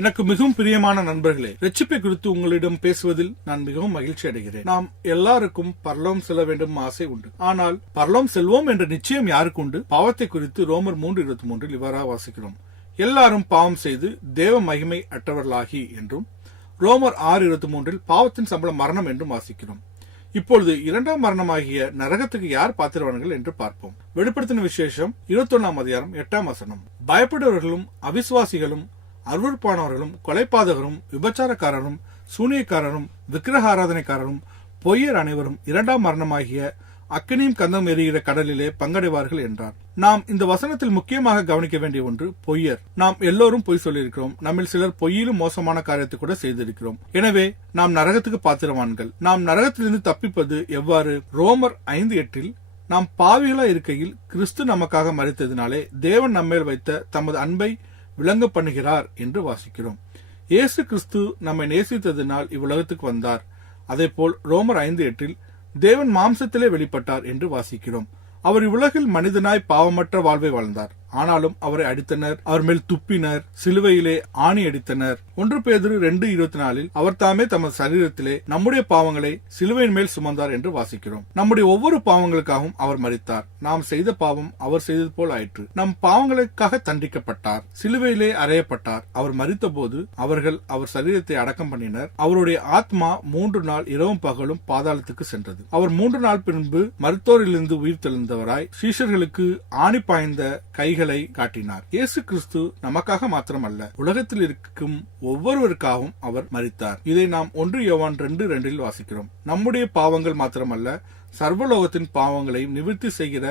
எனக்கு மிகவும் பிரியமான நண்பர்களே ரட்சிப்பை குறித்து உங்களிடம் பேசுவதில் நான் மிகவும் மகிழ்ச்சி அடைகிறேன். நாம் எல்லாருக்கும் பரலோம் செல்ல வேண்டும் ஆசை உண்டு. ஆனால் பரலோம் செல்வோம் என்ற நிச்சயம் யாருக்கு உண்டு? பாவத்தை குறித்து ரோமர் மூன்று இருபத்தி மூன்றில் இவ்வாறாக வாசிக்கிறோம். எல்லாரும் பாவம் செய்து தேவ மகிமை அற்றவர்களாகி என்றும் ரோமர் ஆறு இருபத்தி மூன்றில் பாவத்தின் சம்பளம் மரணம் என்றும் வாசிக்கிறோம். இப்பொழுது இரண்டாம் மரணமாகிய நரகத்துக்கு யார் பாத்திரவான்கள் என்று பார்ப்போம். வெளிப்படுத்தின விசேஷம் இருபத்தி ஒன்னாம் அதிகாரம் எட்டாம் வசனம். பயப்படுவர்களும் அவிசுவாசிகளும் அருவறுப்பானவர்களும் கொலைப்பாதகரும் விபச்சாரக்காரரும் சூனியக்காரரும் விக்கிரக ஆராதனைக்காரரும் பொய்யர் அனைவரும் இரண்டாம் மரணமாகிய அக்கினியும் கந்தம் எரிகிற கடலிலே பங்கடைவார்கள் என்றார். நாம் இந்த வசனத்தில் முக்கியமாக கவனிக்க வேண்டிய ஒன்று பொய்யர். நாம் எல்லோரும் பொய் சொல்லியிருக்கிறோம். நம்மில் சிலர் பொய்யிலும் மோசமான காரியத்தை கூட செய்திருக்கிறோம். எனவே நாம் நரகத்துக்கு பாத்திரவான்கள். நாம் நரகத்திலிருந்து தப்பிப்பது எவ்வாறு? ரோமர் ஐந்து எட்டில் நாம் பாவிகளா இருக்கையில் கிறிஸ்து நமக்காக மறித்ததினாலே தேவன் நம்மேல் வைத்த தமது அன்பை விளங்க பண்ணுகிறார் என்று வாசிக்கிறோம். இயேசு கிறிஸ்து நம்மை நேசித்ததினால் இவ்வுலகத்துக்கு வந்தார். அதேபோல் ரோமர் ஐந்து எட்டில் தேவன் மாம்சத்திலே வெளிப்பட்டார் என்று வாசிக்கிறோம். அவர் இவ்வுலகில் மனிதனாய் பாவமற்ற வாழ்வை வாழ்ந்தார். ஆனாலும் அவரை அடித்தனர் அவர் மேல் துப்பினர் சிலுவையிலே ஆணி அடித்தனர். ஒன்று பேதிரு ரெண்டு இருபத்தி நாலில் அவர் தாமே தமது சரீரத்திலே நம்முடைய பாவங்களை சிலுவையின் மேல் சுமந்தார் என்று வாசிக்கிறோம். நம்முடைய ஒவ்வொரு பாவங்களுக்காகவும் அவர் மறித்தார் நாம் செய்த பாவம் அவர் செய்தது போல் ஆயிற்று. நம் பாவங்களுக்காக தண்டிக்கப்பட்டார் சிலுவையிலே அறையப்பட்டார். அவர் மறித்த போது அவர்கள் அவர் சரீரத்தை அடக்கம் பண்ணினர். அவருடைய ஆத்மா மூன்று நாள் இரவும் பகலும் பாதாளத்துக்கு சென்றது. அவர் மூன்று நாள் பின்பு மருத்துவரிலிருந்து உயிர் தெழுந்தவராய் சீஷர்களுக்கு ஆணி பாய்ந்த கைகள் காட்டினார். இயேசு கிறிஸ்து நமக்காக மாத்திரமல்ல உலகத்தில் இருக்கும் ஒவ்வொருவருக்காகவும் அவர் மறித்தார் இதை நாம் ஒன்று யோவான் ரெண்டு ரெண்டில் வாசிக்கிறோம். நம்முடைய பாவங்கள் மாத்திரமல்ல சர்வலோகத்தின் பாவங்களை நிவர்த்தி செய்கிற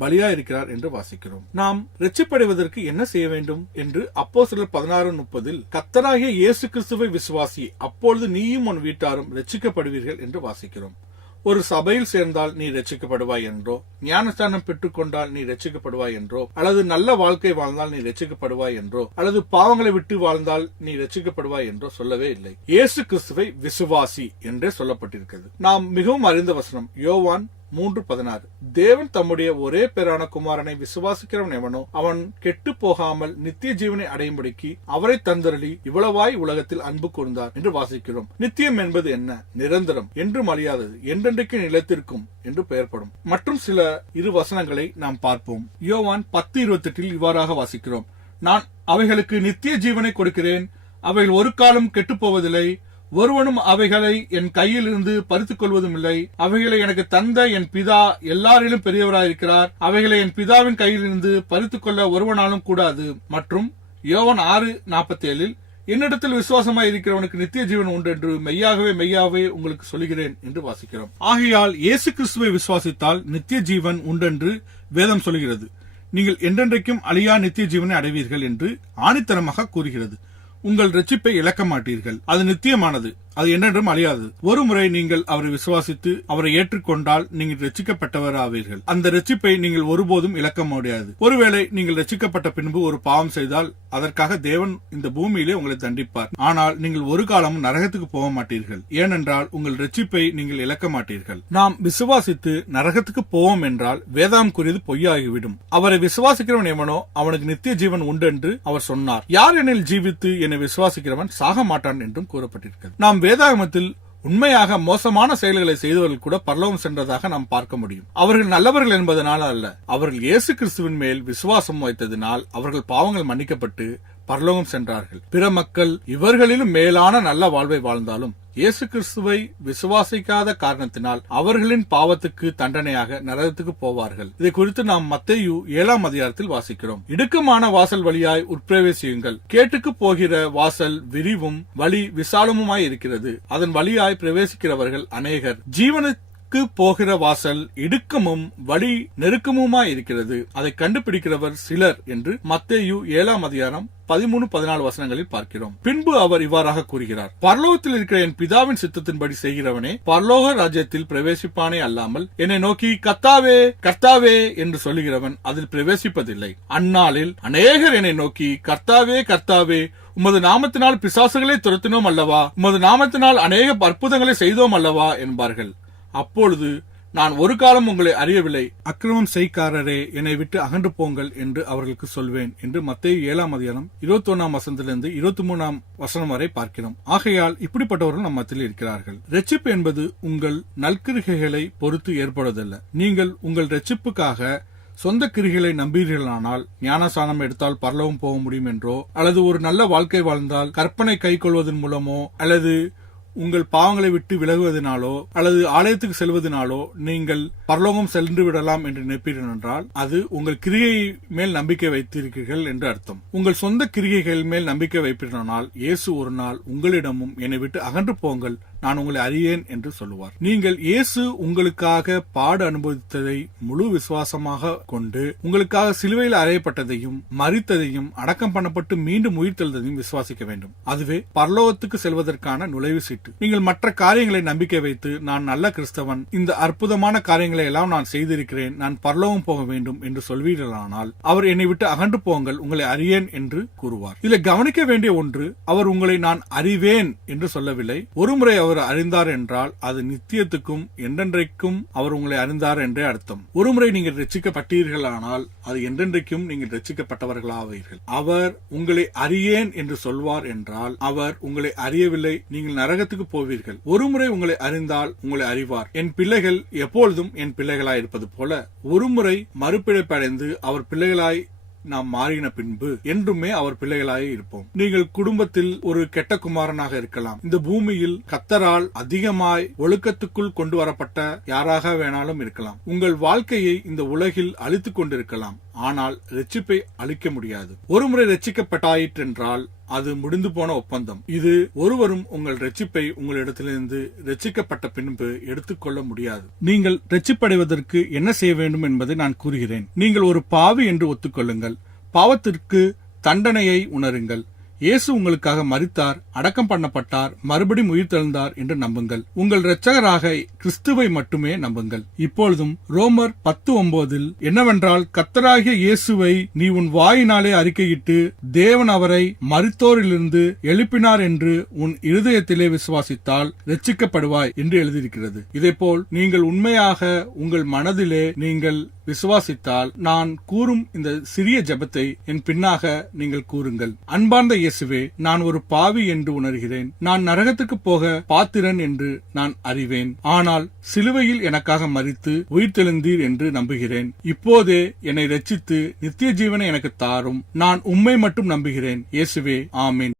பலியா இருக்கிறார் என்று வாசிக்கிறோம். நாம் ரட்சிப்படைவதற்கு என்ன செய்ய வேண்டும் என்று அப்போ சிலர் பதினாறு முப்பதில் கத்தராகிய இயேசு கிறிஸ்துவை விசுவாசி அப்பொழுது நீயும் உன் வீட்டாரும் ரட்சிக்கப்படுவீர்கள் என்று வாசிக்கிறோம். ஒரு சபையில் சேர்ந்தால் நீ ரட்சிக்கப்படுவாய் என்றோ ஞானஸ்தானம் பெற்றுக்கொண்டால் நீ ரட்சிக்கப்படுவாய் என்றோ அல்லது நல்ல வாழ்க்கை வாழ்ந்தால் நீ ரட்சிக்கப்படுவாய் என்றோ அல்லது பாவங்களை விட்டு வாழ்ந்தால் நீ ரட்சிக்கப்படுவாய் என்றோ சொல்லவே இல்லை. இயேசு கிறிஸ்துவை விசுவாசி என்றே சொல்லப்பட்டிருக்கிறது. நாம் மிகவும் அறிந்த வசனம் யோவான் மூன்று பதினாறு. தேவன் தம்முடைய ஒரே பேரான குமாரனை விசுவாசிக்கிறவன் எவனோ அவன் கெட்டு போகாமல் நித்திய ஜீவனை அடையும்படிக்கு அவரை தந்தரளி இவ்வளவாய் உலகத்தில் அன்பு கூர்ந்தார் என்று வாசிக்கிறோம். நித்தியம் என்பது என்ன? நிரந்தரம் என்றும் அழியாதது என்றென்றைக்கு நிலத்திற்கும் என்று பெயர்படும் மற்றும் சில இரு வசனங்களை நாம் பார்ப்போம். யோவான் பத்து இருபத்தி எட்டில் இவ்வாறாக வாசிக்கிறோம். நான் அவைகளுக்கு நித்திய ஜீவனை கொடுக்கிறேன் அவைகள் ஒரு காலம் கெட்டு போவதில்லை ஒருவனும் அவைகளை என் கையில் இருந்து பறித்துக் கொள்வதும் இல்லை அவைகளை எனக்கு தந்த என் பிதா எல்லாரிலும் பெரியவராயிருக்கிறார். அவைகளை என் பிதாவின் கையில் இருந்து பறித்துக் கொள்ள ஒருவனாலும் கூடாது. மற்றும் யோவன் ஆறு நாற்பத்தி ஏழில் என்னிடத்தில் விசுவாசமாய் இருக்கிறவனுக்கு நித்திய ஜீவன் உண்டு என்று மெய்யாகவே மெய்யாகவே உங்களுக்கு சொல்கிறேன் என்று வாசிக்கிறோம். ஆகையால் இயேசு கிறிஸ்துவை விசுவாசித்தால் நித்திய ஜீவன் உண்டென்று வேதம் சொல்கிறது நீங்கள் என்றென்றைக்கும் அழியா நித்திய ஜீவனை அடைவீர்கள் என்று ஆணித்தரமாக கூறுகிறது. உங்கள் ரட்சிப்பை இழக்க மாட்டீர்கள். அது நித்தியமானது. அது என்னென்றும் அழியாதது ஒரு முறை நீங்கள் அவரை விசுவாசித்து அவரை ஏற்றுக்கொண்டால் நீங்கள் ரட்சிக்கப்பட்டவர் ஆவீர்கள் அந்த ரட்சிப்பை நீங்கள் ஒருபோதும் இழக்க முடியாது. ஒருவேளை நீங்கள் ரட்சிக்கப்பட்ட பின்பு ஒரு பாவம் செய்தால் அதற்காக தேவன் இந்த பூமியிலே உங்களை தண்டிப்பார். ஆனால் நீங்கள் ஒரு காலமும் நரகத்துக்கு போக மாட்டீர்கள். ஏனென்றால் உங்கள் ரட்சிப்பை நீங்கள் இழக்க மாட்டீர்கள். நாம் விசுவாசித்து நரகத்துக்கு போவோம் என்றால் வேதாம் கூறியது பொய்யாகிவிடும். அவரை விசுவாசிக்கிறவன் எவனோ அவனுக்கு நித்திய ஜீவன் உண்டு என்று அவர் சொன்னார். யார் எனில் ஜீவித்து என்னை விசுவாசிக்கிறவன் சாக மாட்டான் என்றும் கூறப்பட்டிருக்கிறது. நாம் வேதாகமத்தில் உண்மையாக மோசமான செயல்களை செய்தவர்கள் கூட பரலோகம் சென்றதாக நாம் பார்க்க முடியும். அவர்கள் நல்லவர்கள் என்பதனால் அல்ல. அவர்கள் இயேசு கிறிஸ்துவின் மேல் விசுவாசம் வைத்ததினால் அவர்கள் பாவங்கள் மன்னிக்கப்பட்டு பரலோகம் சென்றார்கள். பிற மக்கள் இவர்களிலும் மேலான நல்ல வாழ்வை வாழ்ந்தாலும் இயேசு கிறிஸ்துவை விசுவாசிக்காத காரணத்தினால் அவர்களின் பாவத்துக்கு தண்டனையாக நரகத்துக்கு போவார்கள். இதை குறித்து நாம் மத்தேயு ஏழாம் அதிகாரத்தில் வாசிக்கிறோம். இடுக்கமான வாசல் வழியாய் உட்பிரவேசியுங்கள். கேட்டுக்கு போகிற வாசல் விரிவும் வழி விசாலமுமாய் இருக்கிறது. அதன் வழியாய் பிரவேசிக்கிறவர்கள் அநேகர். ஜீவன க்கு போகிற வாசல் இடுக்கமும் வழி நெருக்கமுமா இருக்கிறது அதை கண்டுபிடிக்கிறவர் சிலர் என்று மத்தேயு ஏழாம் அதிகாரம் பதிமூணு பதினாலு வசனங்களில் பார்க்கிறோம். பின்பு அவர் இவ்வாறாக கூறுகிறார். பரலோகத்தில் இருக்கிற என் பிதாவின் சித்தத்தின்படி செய்கிறவனே பரலோக ராஜ்யத்தில் பிரவேசிப்பானே அல்லாமல் என்னை நோக்கி கத்தாவே கர்த்தாவே என்று சொல்லுகிறவன் அதில் பிரவேசிப்பதில்லை. அந்நாளில் அநேகர் என்னை நோக்கி கர்த்தாவே கர்த்தாவே உமது நாமத்தினால் பிசாசுகளை துரத்தினோம் அல்லவா? உமது நாமத்தினால் அநேக அற்புதங்களை செய்தோம் அல்லவா? என்பார்கள். அப்பொழுது நான் ஒரு காலம் உங்களை அறியவில்லை. அக்கிரமம் செய்காரரே என்னை விட்டு அகன்று போங்கள் என்று அவர்களுக்கு சொல்வேன் என்று மத்திய ஏழாம் அதிகாரம் இருபத்தி ஒன்னாம் வசனத்திலிருந்து இருபத்தி மூணாம் வசனம் வரை பார்க்கிறோம். ஆகையால் இப்படிப்பட்டவர்கள் நம் மத்தியில் இருக்கிறார்கள். ரட்சிப்பு என்பது உங்கள் நல்கிருகைகளை பொறுத்து ஏற்படுவதல்ல. நீங்கள் உங்கள் ரட்சிப்புக்காக சொந்த கிரிகளை நம்பீர்களானால் ஞானசானம் எடுத்தால் பரலவும் போக முடியும் என்றோ அல்லது ஒரு நல்ல வாழ்க்கை வாழ்ந்தால் கற்பனை கை கொள்வதன் மூலமோ அல்லது உங்கள் பாவங்களை விட்டு விலகுவதனாலோ அல்லது ஆலயத்துக்கு செல்வதனாலோ நீங்கள் பரலோகம் சென்று விடலாம் என்று நினைப்பீர்கள் என்றால் அது உங்கள் கிரியை மேல் நம்பிக்கை வைத்திருக்கிறீர்கள் என்று அர்த்தம். உங்கள் சொந்த கிரிகைகள் மேல் நம்பிக்கை வைப்பீர்களானால் இயேசு ஒரு நாள் உங்களிடமும் என்னை விட்டு அகன்று போங்கள் நான் உங்களை அறியேன் என்று சொல்லுவார். நீங்கள் இயேசு உங்களுக்காக பாடு அனுபவித்ததை முழு விசுவாசமாக கொண்டு உங்களுக்காக சிலுவையில் அறையப்பட்டதையும் மறித்ததையும் அடக்கம் பண்ணப்பட்டு மீண்டும் உயிர்த்தெழுந்ததையும் விசுவாசிக்க வேண்டும். அதுவே பரலோகத்துக்கு செல்வதற்கான நுழைவு சீட்டு. நீங்கள் மற்ற காரியங்களை நம்பிக்கை வைத்து நான் நல்ல கிறிஸ்தவன் இந்த அற்புதமான காரியங்களை எல்லாம் நான் செய்திருக்கிறேன் நான் பரலோகம் போக வேண்டும் என்று சொல்வீர்களானால் அவர் என்னை விட்டு அகன்று போங்கள் உங்களை அறியேன் என்று கூறுவார். இதில் கவனிக்க வேண்டிய ஒன்று அவர் உங்களை நான் அறிவேன் என்று சொல்லவில்லை. ஒருமுறை அவர் அறிந்தார் என்றால் அது நித்தியத்துக்கும் என்றென்றைக்கும் அவர் உங்களை அறிந்தார் என்றே அர்த்தம். ஒருமுறை நீங்கள் ரட்சிக்கப்பட்டீர்களானால் அது என்றென்றைக்கும் நீங்கள் ரட்சிக்கப்பட்டவர்களாவீர்கள் அவர் உங்களை அறியேன் என்று சொல்வார் என்றால் அவர் உங்களை அறியவில்லை நீங்கள் நரகத்துக்கு போவீர்கள். ஒருமுறை உங்களை அறிந்தால் உங்களை அறிவார். என் பிள்ளைகள் எப்பொழுதும் என் பிள்ளைகளாய் இருப்பது போல ஒருமுறை மறுபிழைப்படைந்து அவர் பிள்ளைகளாய் நாம் மாறின பின்பு என்றுமே அவர் பிள்ளைகளாய் இருப்போம். நீங்கள் குடும்பத்தில் ஒரு கெட்ட குமாரனாக இருக்கலாம். இந்த பூமியில் கத்தரால் அதிகமாய் ஒழுக்கத்துக்குள் கொண்டு வரப்பட்ட யாராக வேணாலும் இருக்கலாம். உங்கள் வாழ்க்கையை இந்த உலகில் அழித்துக் கொண்டிருக்கலாம். ஆனால் ரட்சிப்பை அழிக்க முடியாது. ஒருமுறை ரட்சிக்கப்பட்டாயிற்றென்றால் அது முடிந்து போன ஒப்பந்தம். இது ஒருவரும் உங்கள் ரட்சிப்பை உங்களிடத்திலிருந்து ரட்சிக்கப்பட்ட பின்பு எடுத்துக்கொள்ள முடியாது. நீங்கள் ரட்சிப்படைவதற்கு என்ன செய்ய வேண்டும் என்பதை நான் கூறுகிறேன். நீங்கள் ஒரு பாவி என்று ஒத்துக்கொள்ளுங்கள். பாவத்திற்கு தண்டனையை உணருங்கள். இயேசு உங்களுக்காக மறித்தார் அடக்கம் பண்ணப்பட்டார் மறுபடியும் உயிர்த்தெழுந்தார் என்று நம்புங்கள். உங்கள் இரட்சகராக கிறிஸ்துவை மட்டுமே நம்புங்கள். இப்பொழுதும் ரோமர் பத்து ஒன்பதில் என்னவென்றால் கத்தராகிய இயேசுவை நீ உன் வாயினாலே அறிக்கையிட்டு தேவன் அவரை மறுத்தோரிலிருந்து எழுப்பினார் என்று உன் இருதயத்திலே விசுவாசித்தால் ரட்சிக்கப்படுவாய் என்று எழுதியிருக்கிறது. இதேபோல் நீங்கள் உண்மையாக உங்கள் மனதிலே நீங்கள் விசுவாசித்தால் நான் கூறும் இந்த சிறிய ஜெபத்தை என் பின்னாக நீங்கள் கூறுங்கள். அன்பார்ந்த இயேசுவே நான் ஒரு பாவி என்று உணர்கிறேன். நான் நரகத்துக்கு போக பாத்திரன் என்று நான் அறிவேன். ஆனால் சிலுவையில் எனக்காக மறித்து உயிர்த்தெழுந்தீர் என்று நம்புகிறேன். இப்போதே என்னை ரச்சித்து நித்திய ஜீவனை எனக்கு தாரும். நான் உம்மை மட்டும் நம்புகிறேன். இயேசுவே ஆமீன்.